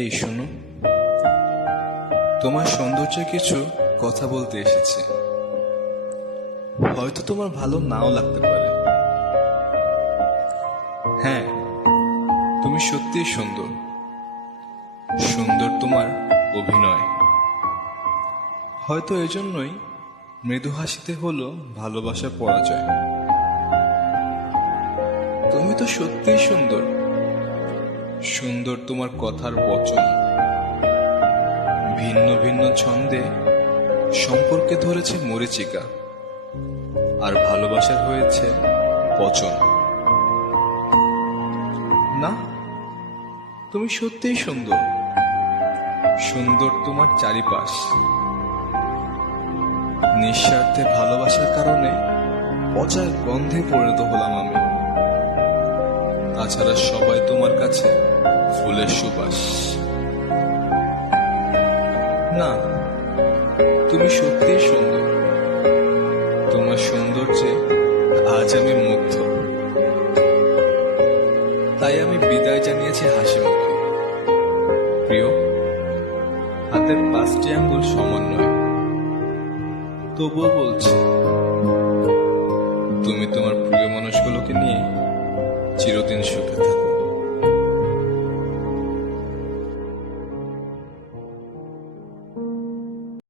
এই শোনো, তোমার সৌন্দর্যের কিছু কথা বলতে এসেছে। হয়তো তোমার ভালো নাও লাগতে পারে। হ্যাঁ, তুমি সত্যিই সুন্দর। সুন্দর তোমার অভিনয়। হয়তো এজন্যই মৃদু হাসিতে হলো ভালোবাসার পরাজয়। তুমি তো সত্যিই সুন্দর। সুন্দর তোমার কথার বচন। ভিন্ন ভিন্ন ছন্দে সম্পর্কে ধরেছে মরীচিকা, আর ভালোবাসার হয়েছে পচন। না, তুমি সত্যিই সুন্দর। সুন্দর তোমার চারিপাশ। নিঃস্বার্থে ভালোবাসার কারণে পচা গন্ধে পরিণত হলাম আমি। তাছাড়া সবাই তোমার কাছে ফুলের সুবাস। না, তুমি সত্যিই সুন্দর। তোমার সৌন্দর্যে আজ আমি মুগ্ধ। তাই আমি বিদায় জানিয়েছি হাসি মুখে। প্রিয়, হাতের 5টি আঙ্গুল সমান নয়, তবুও বলছি, তুমি তোমার প্রিয় মানুষগুলোকে নিয়ে চিরদিন সুখে থাকো।